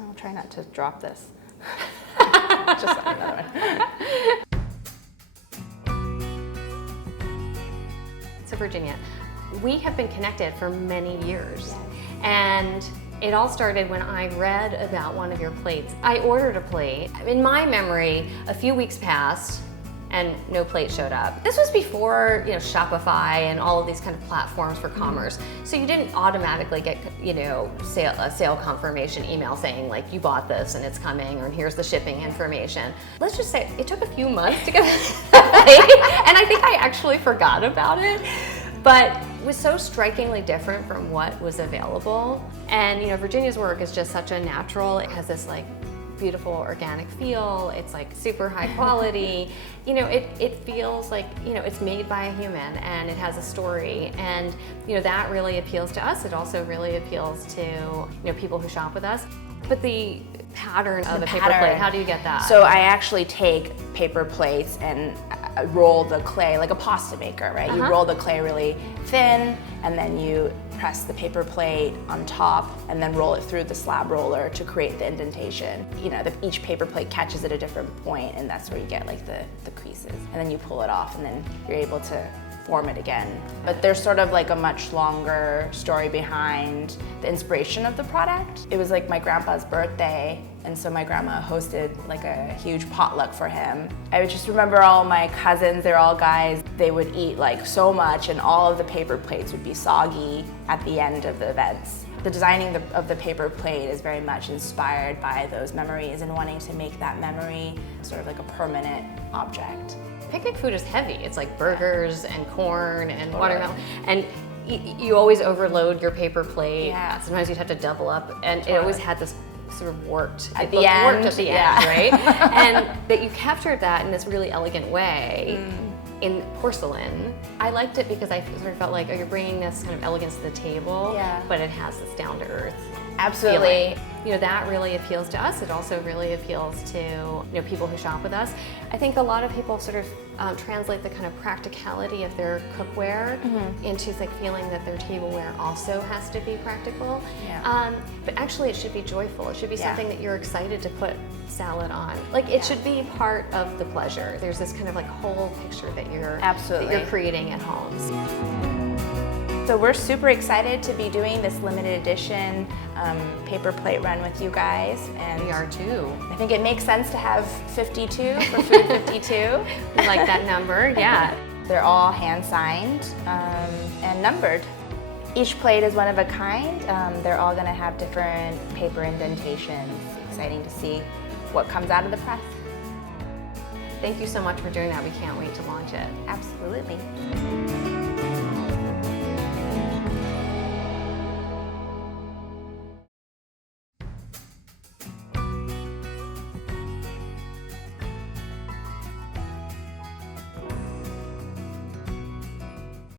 I'll try not to drop this. Just another one. So Virginia, we have been connected for many years, and it all started when I read about one of your plates. I ordered a plate. In my memory, a few weeks passed and no plate showed up. This was before, Shopify and all of these kind of platforms for commerce. So you didn't automatically get, a sale confirmation email saying like, you bought this and it's coming, or here's the shipping information. Let's just say it took a few months to get the plate, and I think I actually forgot about it. But it was so strikingly different from what was available. And Virginia's work is just such a natural. It has this like beautiful organic feel. It's like super high quality. It feels like, it's made by a human, and it has a story. And that really appeals to us. It also really appeals to people who shop with us. But the pattern of a paper plate, how do you get that? So I actually take paper plates and roll the clay like a pasta maker, right? You roll the clay really thin, and then you press the paper plate on top and then roll it through the slab roller to create the indentation. Each paper plate catches at a different point, and that's where you get like the creases. And then you pull it off, and then you're able to form it again. But there's sort of like a much longer story behind the inspiration of the product. It was like my grandpa's birthday, and so my grandma hosted like a huge potluck for him. I would just remember all my cousins, they're all guys, they would eat like so much, and all of the paper plates would be soggy at the end of the events. The designing of the paper plate is very much inspired by those memories and wanting to make that memory sort of like a permanent object. Picnic food is heavy. It's like burgers and corn and watermelon. And you always overload your paper plate. Yeah. Sometimes you'd have to double up, and it always had this sort of worked at the end, right? And that you captured that in this really elegant way in porcelain. I liked it because I sort of felt like, you're bringing this kind of elegance to the table, but it has this down to earth. Absolutely. Feeling. That really appeals to us. It also really appeals to people who shop with us. I think a lot of people sort of translate the kind of practicality of their cookware into like feeling that their tableware also has to be practical. But actually, it should be joyful. It should be something that you're excited to put salad on. Like it should be part of the pleasure. There's this kind of like whole picture that you're creating at home. So we're super excited to be doing this limited edition paper plate run with you guys. And we are too. I think it makes sense to have 52 for Food 52. We like that number, yeah. They're all hand signed and numbered. Each plate is one of a kind. They're all gonna have different paper indentations. Exciting to see what comes out of the press. Thank you so much for doing that. We can't wait to launch it. Absolutely.